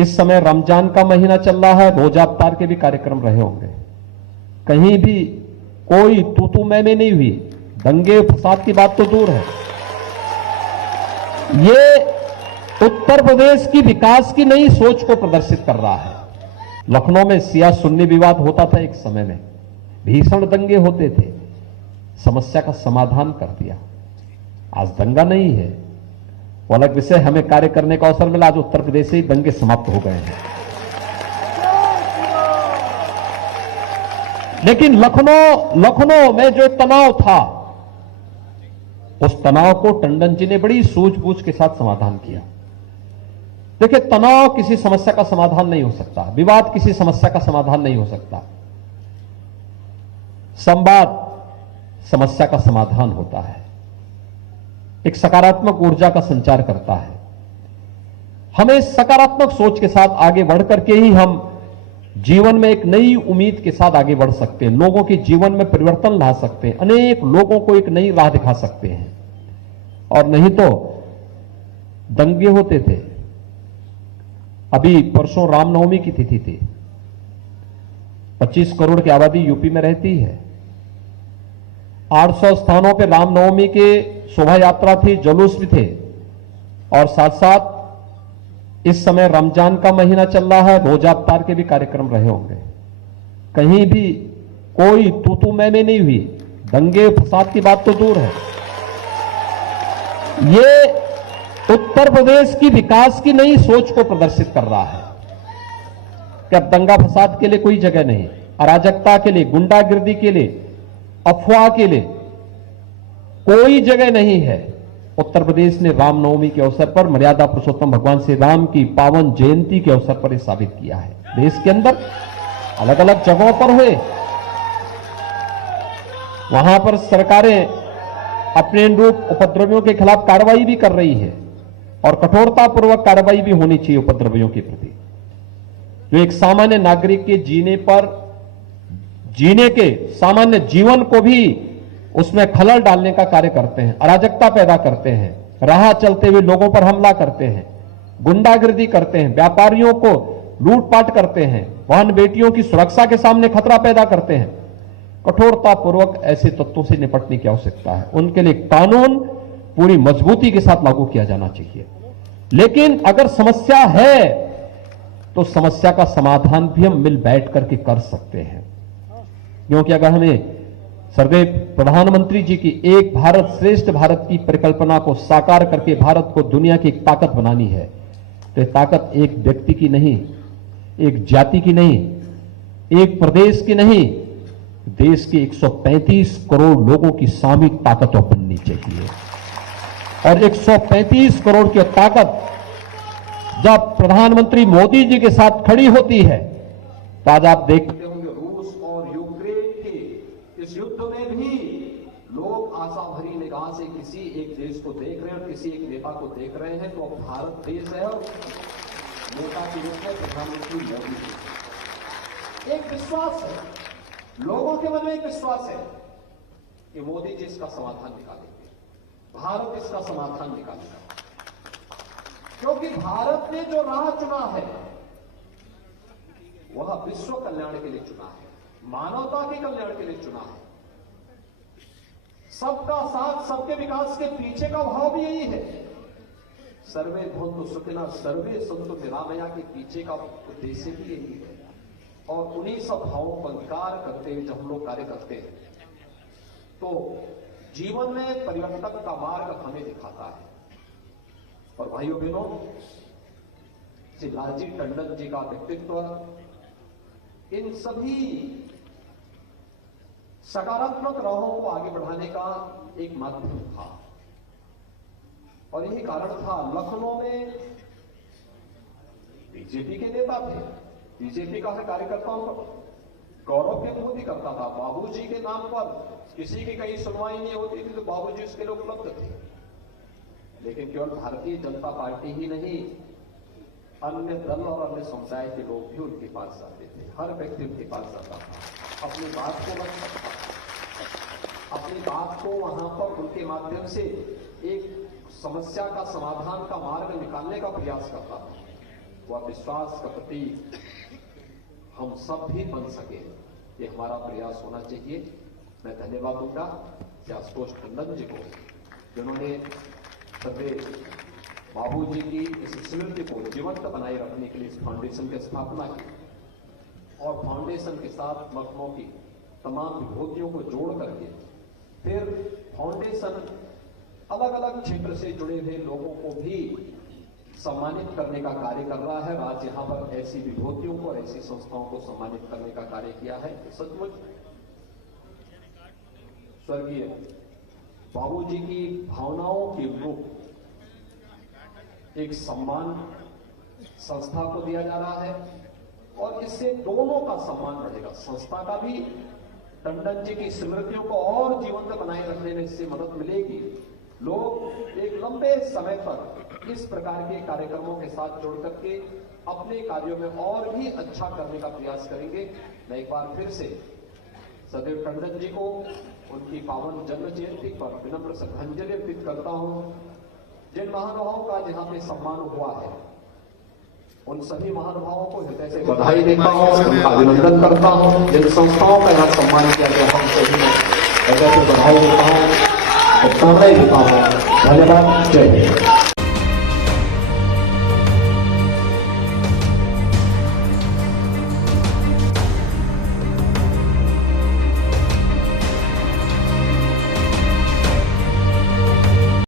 इस समय रमजान का महीना चल रहा है, रोजा अफ्तार के भी कार्यक्रम रहे होंगे। कहीं भी कोई तू मैं नहीं हुई, दंगे फसाद की बात तो दूर है। ये उत्तर प्रदेश की विकास की नई सोच को प्रदर्शित कर रहा है। लखनऊ में सिया सुन्नी विवाद होता था, एक समय में भीषण दंगे होते थे, समस्या का समाधान कर दिया। आज दंगा नहीं है, वो अलग विषय, हमें कार्य करने का अवसर मिला। आज उत्तर प्रदेश से ही दंगे समाप्त हो गए हैं। लेकिन लखनऊ में जो तनाव था, उस तनाव को टंडन जी ने बड़ी सूझबूझ के साथ समाधान किया। देखिए, तनाव किसी समस्या का समाधान नहीं हो सकता, विवाद किसी समस्या का समाधान नहीं हो सकता। संवाद समस्या का समाधान होता है, एक सकारात्मक ऊर्जा का संचार करता है। हमें सकारात्मक सोच के साथ आगे बढ़ करके ही हम जीवन में एक नई उम्मीद के साथ आगे बढ़ सकते हैं, लोगों के जीवन में परिवर्तन ला सकते हैं, अनेक लोगों को एक नई राह दिखा सकते हैं। और नहीं तो दंगे होते थे। अभी परसों रामनवमी की तिथि थी, 25 करोड़ की आबादी यूपी में रहती है। 800 स्थानों पर रामनवमी के शोभा यात्रा थी, जुलूस भी थे। और साथ साथ इस समय रमजान का महीना चल रहा है, रोजा अफ्तार के भी कार्यक्रम रहे होंगे। कहीं भी कोई तू मैं नहीं हुई, दंगे फसाद की बात तो दूर है। ये उत्तर प्रदेश की विकास की नई सोच को प्रदर्शित कर रहा है कि अब दंगा फसाद के लिए कोई जगह नहीं, अराजकता के लिए, गुंडागिर्दी के लिए, अफवाह के लिए कोई जगह नहीं है। उत्तर प्रदेश ने रामनवमी के अवसर पर, मर्यादा पुरुषोत्तम भगवान श्री राम की पावन जयंती के अवसर पर यह साबित किया है। देश के अंदर अलग अलग जगहों पर हुए, वहां पर सरकारें अपने अनुरूप उपद्रवियों के खिलाफ कार्रवाई भी कर रही है, और कठोरतापूर्वक कार्रवाई भी होनी चाहिए उपद्रवियों के प्रति, जो एक सामान्य नागरिक के जीने के सामान्य जीवन को भी उसमें खलल डालने का कार्य करते हैं, अराजकता पैदा करते हैं, राह चलते हुए लोगों पर हमला करते हैं, गुंडागिर्दी करते हैं, व्यापारियों को लूटपाट करते हैं, बहन बेटियों की सुरक्षा के सामने खतरा पैदा करते हैं। कठोरतापूर्वक ऐसे तत्वों से निपटने की आवश्यकता है। उनके लिए कानून पूरी मजबूती के साथ लागू किया जाना चाहिए। लेकिन अगर समस्या है तो समस्या का समाधान भी हम मिल बैठ करके कर सकते हैं, क्योंकि अगर हमें सर्वदेव प्रधानमंत्री जी की एक भारत श्रेष्ठ भारत की परिकल्पना को साकार करके भारत को दुनिया की एक ताकत बनानी है, तो यह ताकत एक व्यक्ति की नहीं, एक जाति की नहीं, एक प्रदेश की नहीं, देश के 135 करोड़ लोगों की सामूहिक ताकत बननी चाहिए। और 135 करोड़ की ताकत जब प्रधानमंत्री मोदी जी के साथ खड़ी होती है, तो आज आप देखते होंगे रूस और यूक्रेन के इस युद्ध में भी लोग आशा भरी निगाह से किसी एक देश को देख रहे हैं और किसी एक नेता को देख रहे हैं। तो भारत देश है और नेता के रूप में प्रधानमंत्री मोदी जी, एक विश्वास है, लोगों के मन में एक विश्वास है कि मोदी जी इसका समाधान निकालेंगे, भारत इसका समाधान निकालेगा। क्योंकि भारत ने जो राह चुना है वह विश्व कल्याण के लिए चुना है, मानवता के कल्याण के लिए चुना है। सबका साथ, सबके विकास के पीछे का भाव भी यही है। सर्वे भवन्तु सुखिनः सर्वे सन्तु निरामया के पीछे का उद्देश्य भी यही है। और उन्हीं सब भावों पर विकार करते हुए जब हम लोग कार्य करते हैं तो जीवन में परिवर्तन का मार्ग हमें दिखाता है। और भाइयों बहनों, श्री लालजी टंडन जी का व्यक्तित्व इन सभी सकारात्मक राहों को आगे बढ़ाने का एक माध्यम था। और यही कारण था, लखनऊ में बीजेपी के नेता थे, बीजेपी का हर कार्यकर्ताओं पर गौरव की अनुभूति करता था। बाबूजी के नाम पर किसी की कहीं सुनवाई नहीं होती थी तो बाबूजी उसके लिए उपलब्ध थे। लेकिन केवल भारतीय जनता पार्टी ही नहीं, अन्य दल और अन्य समुदाय के लोग भी उनके पास जाते थे। हर व्यक्ति उनके पास जाता था, अपनी बात को रख सकता था, अपनी बात को वहां पर उनके माध्यम से एक समस्या का समाधान का मार्ग निकालने का प्रयास करता था। व विश्वास का प्रतीक हम सब भी बन सके, ये हमारा प्रयास होना चाहिए। मैं धन्यवाद दूंगा श्री आशुतोष टंडन जी को, जिन्होंने सदैव बाबूजी की इस स्मृति को जीवंत बनाए रखने के लिए इस फाउंडेशन की स्थापना की और फाउंडेशन के साथ लखनऊ की तमाम विभूतियों को जोड़ करके फिर फाउंडेशन अलग अलग क्षेत्र से जुड़े हुए लोगों को भी सम्मानित करने का कार्य कर रहा है। आज यहां पर ऐसी विभूतियों को और ऐसी संस्थाओं को सम्मानित करने का कार्य किया है। सचमुच स्वर्गीय बाबूजी की भावनाओं के रूप एक सम्मान संस्था को दिया जा रहा है और इससे दोनों का सम्मान बढ़ेगा। संस्था का भी टंडन जी की स्मृतियों को और जीवंत बनाए रखने में इससे मदद मिलेगी। लोग एक लंबे समय तक इस प्रकार के कार्यक्रमों के साथ जुड़ करके अपने कार्यों में और भी अच्छा करने का प्रयास करेंगे। मैं एक बार फिर से सदैव टंडन जी को उनकी पावन जन्म जयंती पर विनम्र श्रद्धांजलि अर्पित करता हूं। जिन महानुभावों का जहां पे सम्मान हुआ है, उन सभी महानुभावों को हृदय से बधाई देता हूं, उनका अभिनंदन करता हूं। जिन संस्थाओं का यहाँ सम्मान किया गया, हम सभी हृदय से बधाई देता हूं, समय देता हूं। धन्यवाद। जय हिंद।